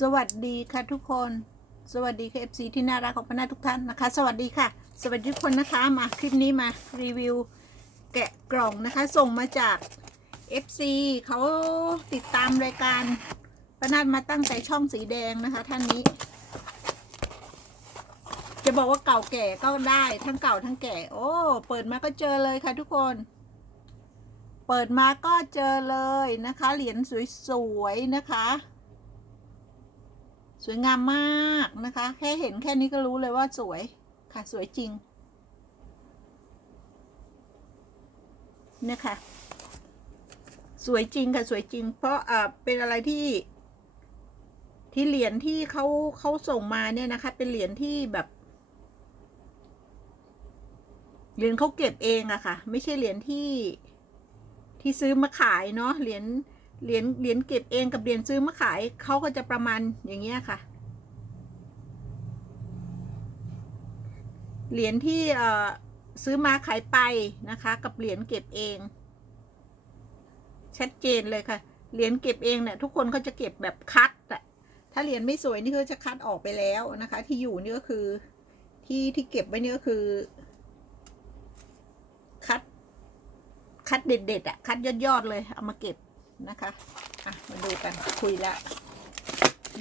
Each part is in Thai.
สวัสดีค่ะทุกคน สวัสดีค่ะ FC ที่น่ารักของพนาทุกท่านนะคะ สวัสดีค่ะ สวัสดีทุกคนนะคะ มาคลิปนี้มารีวิวแกะกล่องนะคะ ส่งมาจาก FC เขาติดตามรายการปนาดมาตั้งแต่ช่องสีแดงนะคะ ท่านนี้ จะบอกว่าเก่าแก่ก็ได้ทั้งเก่าทั้งแก่ โอ้ เปิดมาก็เจอเลยค่ะทุกคน เปิดมาก็เจอเลยนะคะ เหรียญสวยๆนะคะ สวยงามมากนะคะ แค่เห็นแค่นี้ก็รู้เลยว่าสวยค่ะสวยจริง เนี่ยค่ะ สวยจริงค่ะสวยจริง เพราะอ่าเป็นอะไรที่ ที่เหรียญที่เขาเขาส่งมาเนี่ยนะคะ เป็นเหรียญที่แบบเหรียญเขาเก็บเองอะค่ะ ไม่ใช่เหรียญที่ที่ซื้อมาขายเนาะเหรียญ เหรียญเหรียญเก็บเองกับเหรียญซื้อมาขายเขาก็จะประมาณอย่างเงี้ยค่ะ เหรียญที่เอ่อซื้อมาขายไปนะคะ กับเหรียญเก็บเอง ชัดเจนเลยค่ะ เหรียญเก็บเองเนี่ยทุกคนเขาจะเก็บแบบคัดอะถ้าเหรียญไม่สวยนี่เขาจะคัดออกไปแล้วนะคะ ที่อยู่นี่ก็คือที่ที่เก็บไว้นี่ก็คือ คัด คัดเด็ดๆอะคัดยอดๆเลยเอามาเก็บ นะคะอะมาดูกันคุยละ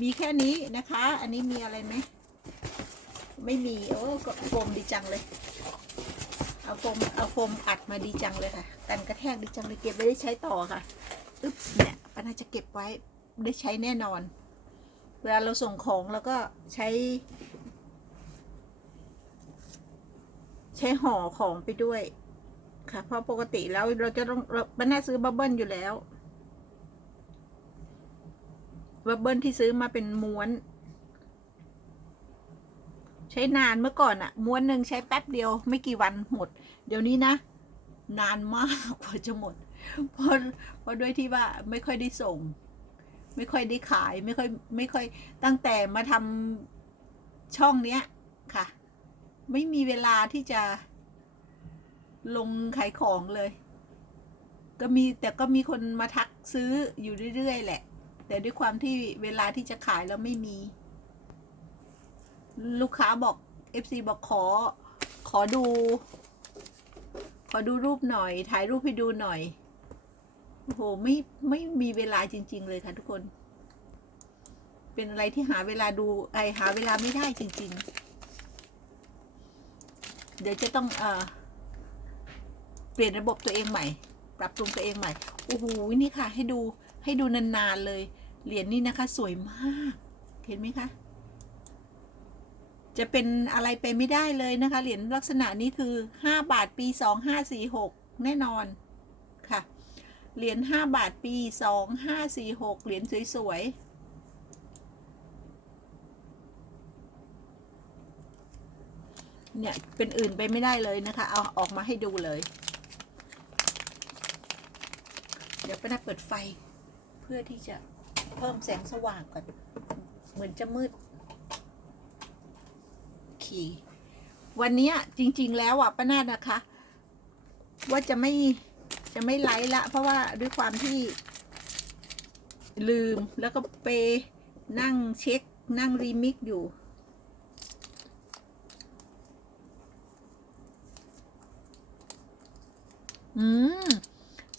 มีแค่นี้นะคะ อันนี้มีอะไรไหมไม่มีโอ้โฟมดีจังเลย เอาโฟมเอาโฟมอัดมาดีจังเลยค่ะ กันกระแทกดีจังเลยเก็บไว้ได้ใช้ต่อค่ะอึ๊บเนี่ยป้าน่าจะเก็บไว้ได้ใช้แน่นอน เวลาเราส่งของแล้วก็ใช้ ใช้ห่อของไปด้วยค่ะ เพราะปกติแล้วเราจะต้องป้าน่าซื้อบับเบิ้ลอยู่แล้ว บับเบิลที่ซื้อมาเป็นม้วน ใช้นานเมื่อก่อนอะม้วนหนึ่งใช้แป๊บเดียวไม่กี่วันหมด เดี๋ยวนี้นะ นานมากกว่าจะหมด เพราะเพราะด้วยที่ว่าไม่ค่อยได้ส่ง ไม่ค่อยได้ขายไม่ค่อยไม่ค่อยตั้งแต่มาทำช่องเนี้ยค่ะ ไม่มีเวลาที่จะลงขายของเลย ก็มีแต่ก็มีคนมาทักซื้ออยู่เรื่อยๆแหละ แต่ด้วยความที่เวลาที่จะขายแล้วไม่มี ลูกค้าบอก FC บอกขอ ขอดู ขอดูรูปหน่อย ถ่ายรูปให้ดูหน่อยโอ้โหไม่ไม่มีเวลาจริง ๆ เลยค่ะทุกคน เป็นอะไรที่หาเวลาดูไอหาเวลาไม่ได้จริง ๆ เดี๋ยวจะต้องเอ่อเปลี่ยนระบบตัวเองใหม่ ปรับปรุงตัวเองใหม่โอ้โหนี่ค่ะ ให้ดูให้ดูนานๆเลย เหรียญนี่นะคะสวยมาก เห็นไหมคะ จะเป็นอะไรไปไม่ได้เลยนะคะ เหรียญลักษณะนี้คือ 5 บาทปี 2546 แน่นอนค่ะ เหรียญ5บาทปี 2546 เหรียญสวยๆ เนี่ย เป็นอื่นไปไม่ได้เลยนะคะ เอาออกมาให้ดูเลย เดี๋ยวป้านาเปิดไฟเพื่อที่จะ เพิ่มแสงสว่างก่อน เหมือนจะมืด ขี่ วันนี้จริง ๆ แล้วอะป้านาดนะคะ ว่าจะไม่จะไม่ไลฟ์ละ เพราะว่าด้วยความที่ลืมแล้วก็ไปนั่งเช็ค นั่งรีมิกอยู่ อืม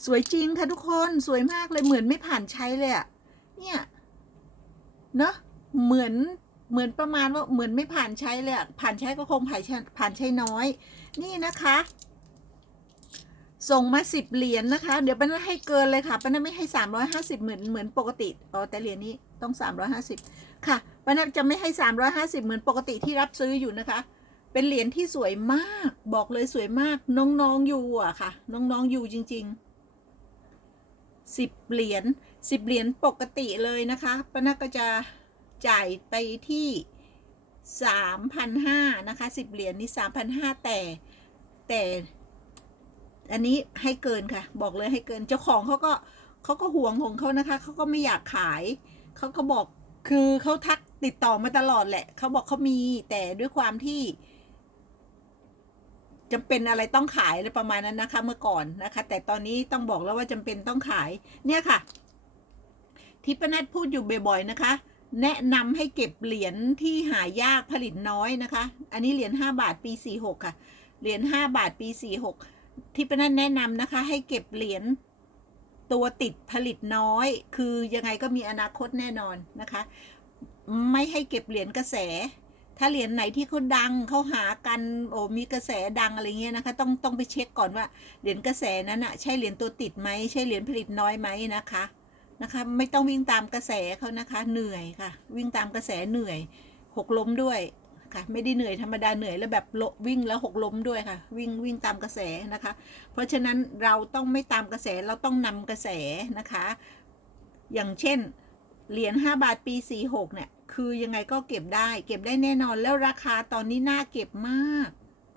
สวยจริงค่ะทุกคนสวยมากเลยเหมือนไม่ผ่านใช้เลยอะ เนี่ยเนอะเหมือนเหมือนประมาณว่าเหมือนไม่ผ่านใช้เลยอะผ่านใช้ก็คงผ่านใช้ผ่านใช้น้อย นี่นะคะ ส่งมาสิบเหรียญนะคะ เดี๋ยวป้าน่าให้เกินเลยค่ะป้าน่าไม่ให้สามร้อยห้าสิบเหมือนเหมือนปกติอ๋อแต่เหรียญนี้ต้องสามร้อยห้าสิบค่ะป้าน่าจะไม่ให้สามร้อยห้าสิบเหมือนปกติที่รับซื้ออยู่นะคะ เป็นเหรียญที่สวยมาก บอกเลยสวยมากน้องๆอยู่อะค่ะ น้องๆอยู่จริงๆสิบเหรียญสิบเหรียญปกติเลยนะคะป้านาก็จะจ่ายไปที่สามพันห้านะคะสิบเหรียญนี่สามพันห้าแต่แต่อันนี้ให้เกินค่ะ บอกเลยให้เกินเจ้าของเขาก็เขาก็ห่วงของเขานะคะเขาก็ไม่อยากขายเขาก็บอกคือเขาทักติดต่อมาตลอดแหละเขาบอกเขามีแต่ด้วยความที่จำเป็นอะไรต้องขายอะไรประมาณนั้นนะคะ เมื่อก่อนนะคะ แต่ตอนนี้ต้องบอกแล้วว่าจำเป็นต้องขายเนี่ยค่ะ ที่ป้านัดพูดอยู่บ่อยๆนะคะ แนะนำให้เก็บเหรียญที่หายากผลิตน้อยนะคะ อันนี้เหรียญ5บาทปี 46 ค่ะ เหรียญ5บาทปี 46 ที่เป็นนั่นแนะนำนะคะ ให้เก็บเหรียญตัวติดผลิตน้อย คือยังไงก็มีอนาคตแน่นอนนะคะ ไม่ให้เก็บเหรียญกระแส ถ้าเหรียญไหนที่เขาดังเขาหากันโอ้มีกระแสดังอะไรเงี้ยนะคะ ต้องต้องไปเช็คก่อนว่าเหรียญกระแสนั้นอะใช่เหรียญตัวติดไหมใช่เหรียญผลิตน้อยไหมนะคะ นะคะ ไม่ต้องวิ่งตามกระแสเขานะคะ เหนื่อยค่ะ วิ่งตามกระแสเหนื่อย หกล้มด้วยค่ะ ไม่ได้เหนื่อยธรรมดาเหนื่อยแล้วแบบโลวิ่งแล้วหกล้มด้วยค่ะ วิ่งวิ่งตามกระแสนะคะ เพราะฉะนั้นเราต้องไม่ตามกระแสเราต้องนำกระแสนะคะ อย่างเช่นเหรียญ5บาทปี 46เนี่ยคือยังไงก็เก็บได้ เก็บได้แน่นอนแล้วราคาตอนนี้น่าเก็บมาก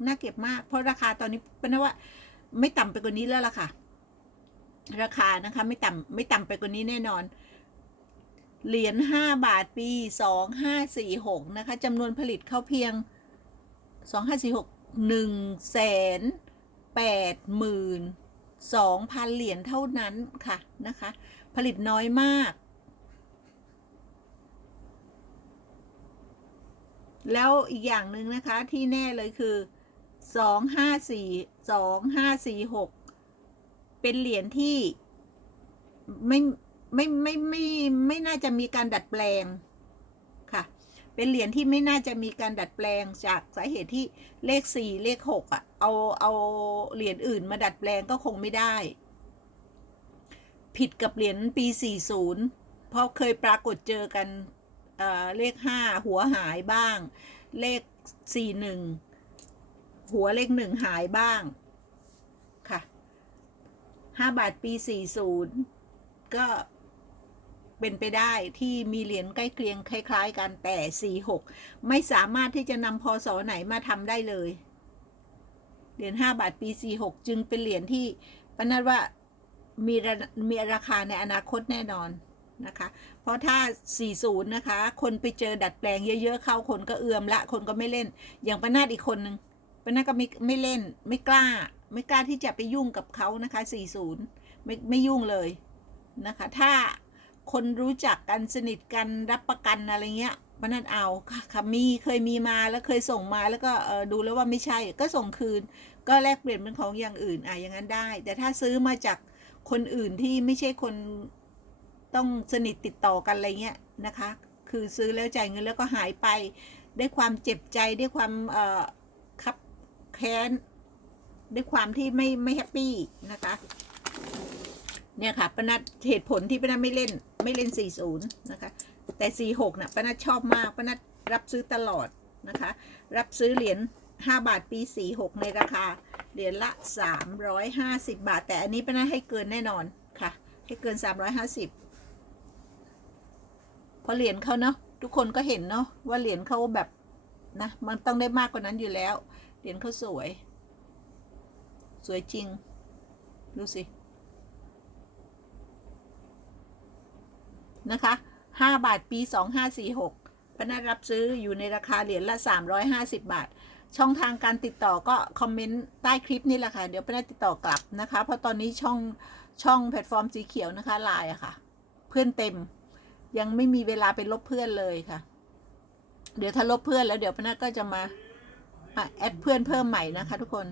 น่าเก็บมาก เพราะราคาตอนนี้เป็นว่า ไม่ต่ำไปกว่านี้แล้วล่ะค่ะ ราคานะคะ ไม่ต่ำไม่ต่ำไปกว่านี้แน่นอน เหรียญ5บาทปี 2546 นะคะจำนวนผลิตเข้าเพียง 2546 1แสน8หมื่น2,000เหรียญเท่านั้นค่ะนะคะ ผลิตน้อยมาก แล้วอีกอย่างหนึ่งนะคะที่แน่เลยคือสองห้าสี่สองห้าสี่หก เป็นเหรียญที่ไม่ไม่ไม่ไม่ไม่น่าจะมีการดัดแปลงค่ะ เป็นเหรียญที่ไม่น่าจะมีการดัดแปลงจากสาเหตุที่เลขสี่เลขหกอะ เอาเอาเหรียญอื่นมาดัดแปลงก็คงไม่ได้ ผิดกับเหรียญปีสี่ศูนย์เพราะเคยปรากฏเจอกันเอ่อเลขห้าหัวหายบ้าง เลขสี่หนึ่งหัวเลขหนึ่งหายบ้าง ห้าบาทปีสี่ศูนย์ก็เป็นไปได้ที่มีเหรียญใกล้เคียงคล้าย ๆ กันแต่สี่หกไม่สามารถที่จะนำพศไหนมาทำได้เลย เหรียญห้าบาทปีสี่หกจึงเป็นเหรียญที่ปนัดว่ามีมีราคาในอนาคตแน่นอนนะคะ เพราะถ้า 40 นะคะ คนไปเจอดัดแปลงเยอะ ๆ เข้าคนก็เอือมละ คนก็ไม่เล่น อย่างปนาดอีกคนนึงปนาดก็ไม่ไม่เล่นไม่กล้า ไม่กล้าที่จะไปยุ่งกับเขานะคะ 40 ไม่ไม่ยุ่งเลยนะคะ ถ้าคนรู้จักกันสนิทกันรับประกันอะไรเงี้ยปนัดเอาค่ะคมีเคยมีมาแล้วเคยส่งมาแล้วก็ดูแล้วว่าไม่ใช่ก็ส่งคืน ก็แลกเปลี่ยนเป็นของอย่างอื่นอะอย่างนั้นได้ แต่ถ้าซื้อมาจากคนอื่นที่ไม่ใช่คนต้องสนิทติดต่อกันอะไรเงี้ยนะคะ คือซื้อแล้วจ่ายเงินแล้วก็หายไปได้ความเจ็บใจได้ความเอ่อคับแค้น ด้วยความที่ไม่ไม่แฮปปี้นะคะ เนี่ยค่ะปนัดเหตุผลที่ปนัดไม่เล่นไม่เล่น 40 นะคะ แต่ 46นะ่ะปนัดชอบมากปนัดรับซื้อตลอดนะคะ รับซื้อเหรียญ5 บาทปี 46 ในราคาเหรียญละ 350 บาท แต่อันนี้ปนัดให้เกินแน่นอนค่ะ ให้เกิน 350 เพราะเหรียญเขาเนาะทุกคนก็เห็นเนาะว่าเหรียญเขาแบบนะมันต้องได้มากกว่านั้นอยู่แล้ว เหรียญเขาสวย สวยจริง ดูสิ นะคะ5บาทปี2546พนักรับซื้ออยู่ในราคาเหรียญละ350บาท ช่องทางการติดต่อก็คอมเมนต์ใต้คลิปนี่แหละค่ะ เดี๋ยวพนักติดต่อกลับนะคะ เพราะตอนนี้ช่องช่องแพลตฟอร์มสีเขียวนะคะไลน์อะค่ะ เพื่อนเต็ม ยังไม่มีเวลาไปลบเพื่อนเลยค่ะ เดี๋ยวถ้าลบเพื่อนแล้วเดี๋ยวพนักก็จะมาแอดเพื่อนเพิ่มใหม่นะคะทุกคน